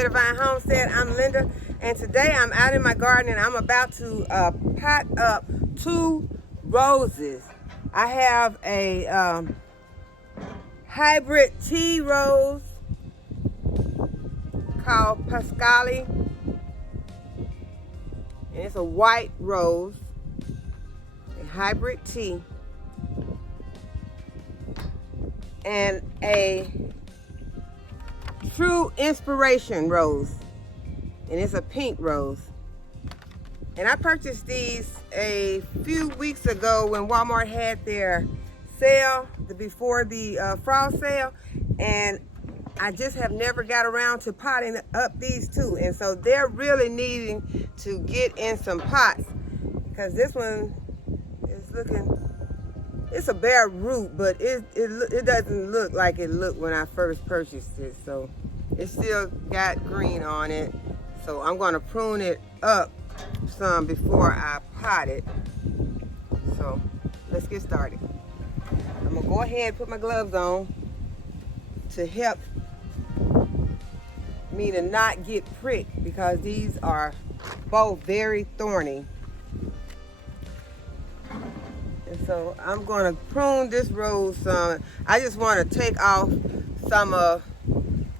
Tomato Vine Homestead. I'm Linda, and today I'm out in my garden and I'm about to pot up 2 roses. I have a hybrid tea rose called Pascali, and it's a white rose, a hybrid tea, and a True Inspiration rose, and it's a pink rose. And I purchased these a few weeks ago when Walmart had their sale before the fall sale, and I just have never got around to potting up these 2, and so they're really needing to get in some pots, because this one is looking, it's a bare root, but it doesn't look like it looked when I first purchased it. So it still got green on it. So I'm going to prune it up some before I pot it. So let's get started. I'm going to go ahead and put my gloves on to help me to not get pricked, because these are both very thorny. And so I'm going to prune this rose some. I just want to take off some of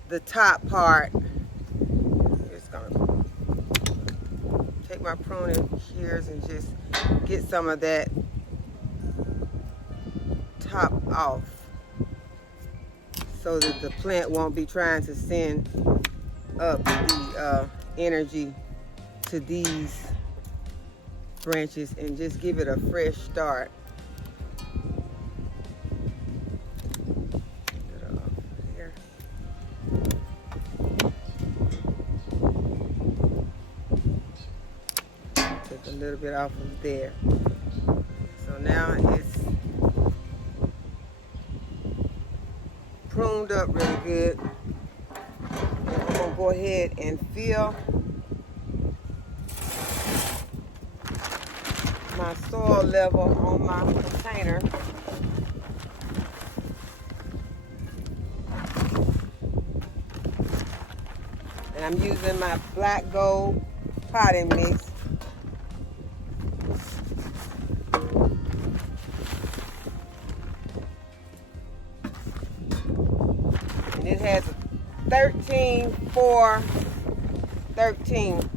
the top part. Just going to take my pruning shears and just get some of that top off, so that the plant won't be trying to send up the energy to these branches, and just give it a fresh start. Take a little bit off of there. So now it's pruned up really good. And I'm gonna go ahead and fill my soil level on my container. And I'm using my black gold potting mix. And it has a 13-4-13.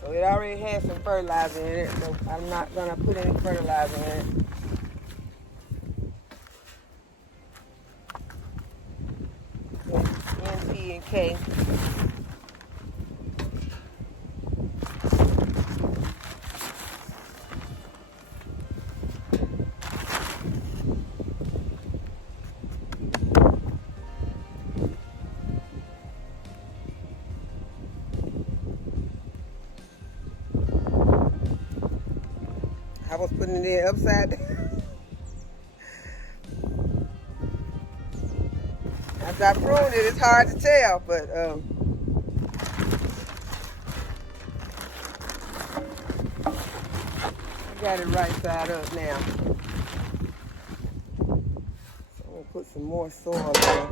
So it already has some fertilizer in it, so I'm not gonna put any fertilizer in it. N, P, and K. I was putting it in upside down. After I pruned it, it's hard to tell, but I got it right side up now. So I'm gonna put some more soil in.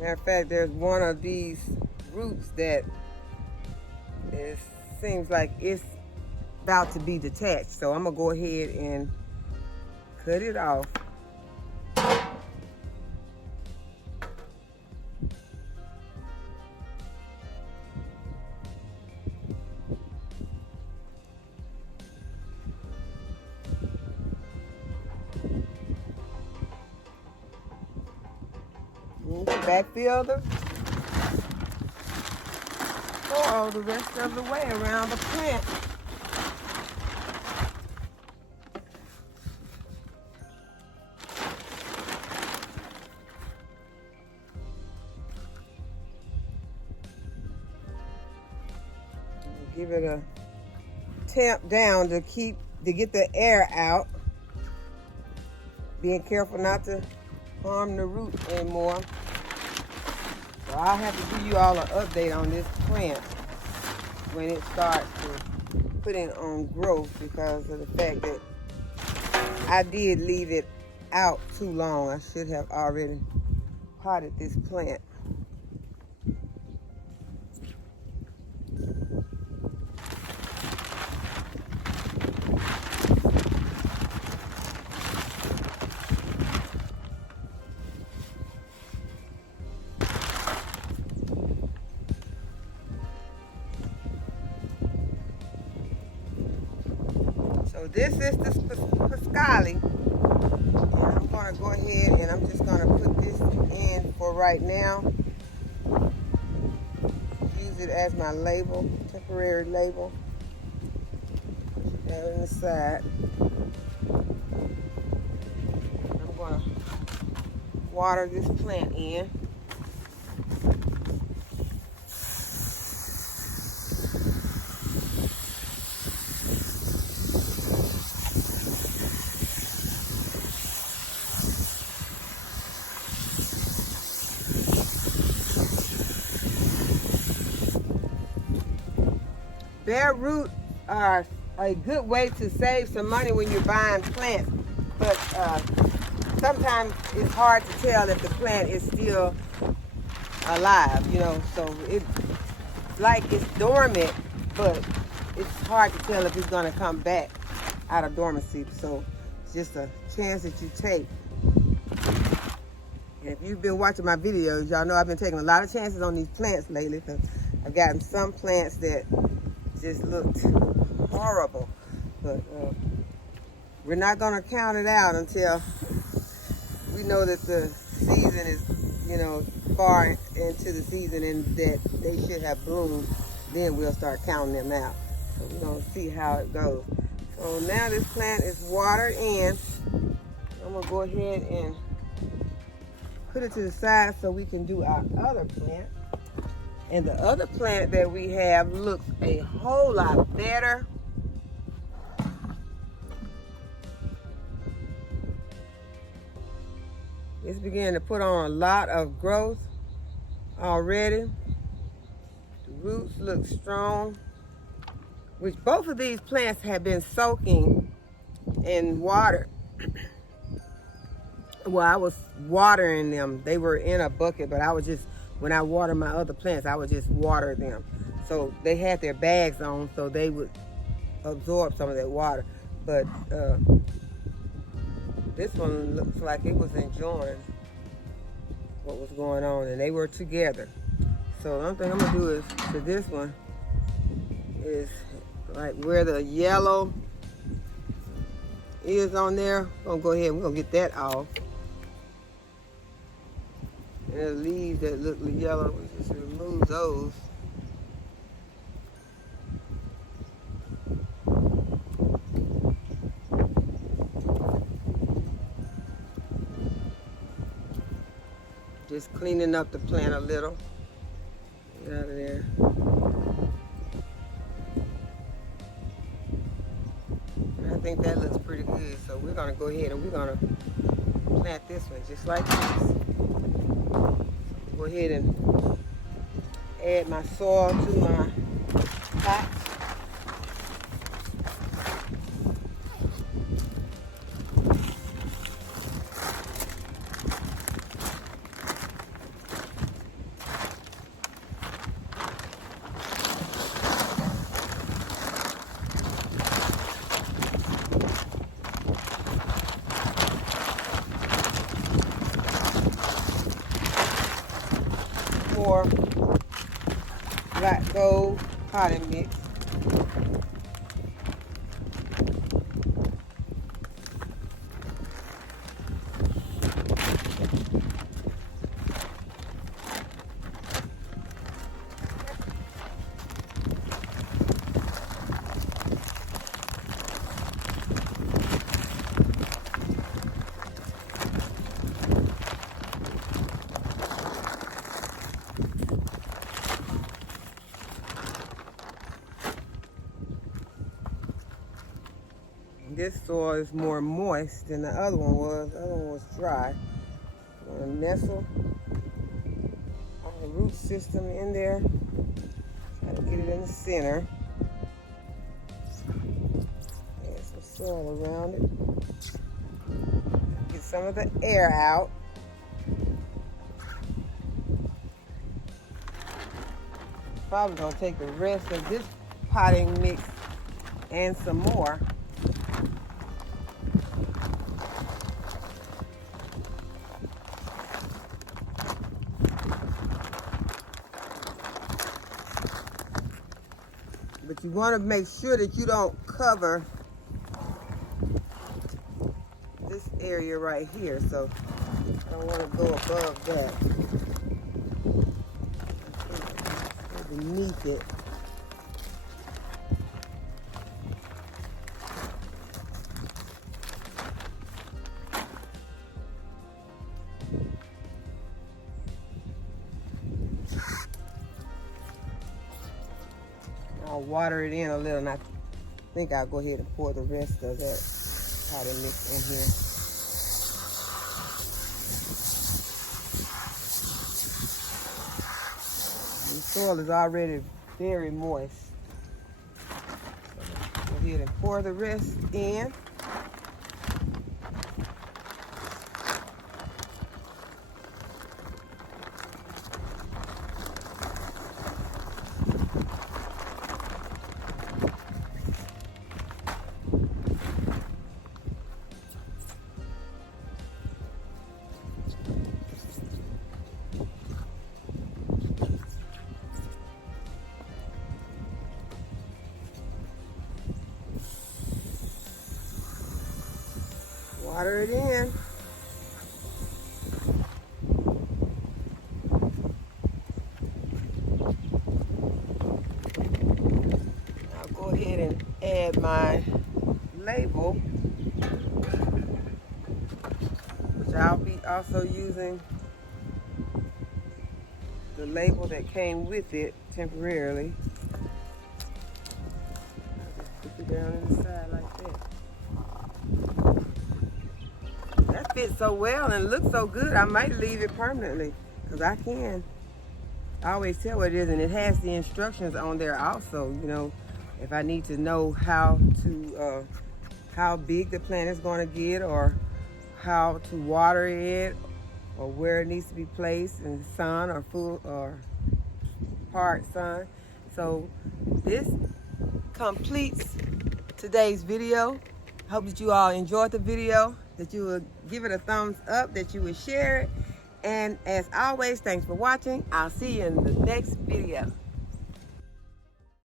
Matter of fact, there's one of these roots that seems like it's about to be detached. So I'm gonna go ahead and cut it off. Backfill the soil the rest of the way around the plant. Give it a tamp down to get the air out. Being careful not to harm the root anymore. So I'll have to give you all an update on this plant when it starts to putting on growth, because of the fact that I did leave it out too long. I should have already potted this plant. So this is the Pascali. And I'm going to go ahead and I'm just going to put this in for right now. Use it as my label, temporary label. Put that on the side. I'm going to water this plant in. Bare root are a good way to save some money when you're buying plants, but sometimes it's hard to tell if the plant is still alive, you know, so it's like it's dormant, but it's hard to tell if it's going to come back out of dormancy. So it's just a chance that you take. And if you've been watching my videos, y'all know I've been taking a lot of chances on these plants lately, because I've gotten some plants that just looked horrible, but we're not going to count it out until we know that the season is, you know, far into the season and that they should have bloomed. Then we'll start counting them out. So we're going to see how it goes. So now this plant is watered in. I'm going to go ahead and put it to the side so we can do our other plant. And the other plant that we have looks a whole lot better. It's beginning to put on a lot of growth already. The roots look strong, which both of these plants have been soaking in water. Well, I was watering them. They were in a bucket, but I was just, when I water my other plants, I would just water them. So they had their bags on so they would absorb some of that water. But this one looks like it was enjoying what was going on, and they were together. So the only thing I'm gonna do is, to this one, is like where the yellow is on there, I'm gonna go ahead and we're gonna get that off. And the leaves that look yellow, we just remove those. Just cleaning up the plant a little. Get out of there. I think that looks pretty good. So we're gonna go ahead and we're gonna plant this one just like this. Go ahead and add my soil to my pot. More black gold potting mix. This soil is more moist than the other one was. The other one was dry. I'm gonna nestle all root system in there. Try to get it in the center. Add some soil around it. Get some of the air out. Probably gonna take the rest of this potting mix and some more. But you want to make sure that you don't cover this area right here. So I don't want to go above that. Beneath it. I'll water it in a little, and I think I'll go ahead and pour the rest of that potting mix in here. And the soil is already very moist. So go ahead and pour the rest in. Water it in. I'll go ahead and add my label, which I'll be also using the label that came with it temporarily. I'll just stick it down in the side like that. That fits so well and looks so good, I might leave it permanently, because I can. I always tell what it is, and it has the instructions on there also, you know, if I need to know how big the plant is going to get, or how to water it, or where it needs to be placed in the sun or full or part sun. So this completes today's video. I hope that you all enjoyed the video, that you will give it a thumbs up, that you will share it. And as always, thanks for watching. I'll see you in the next video.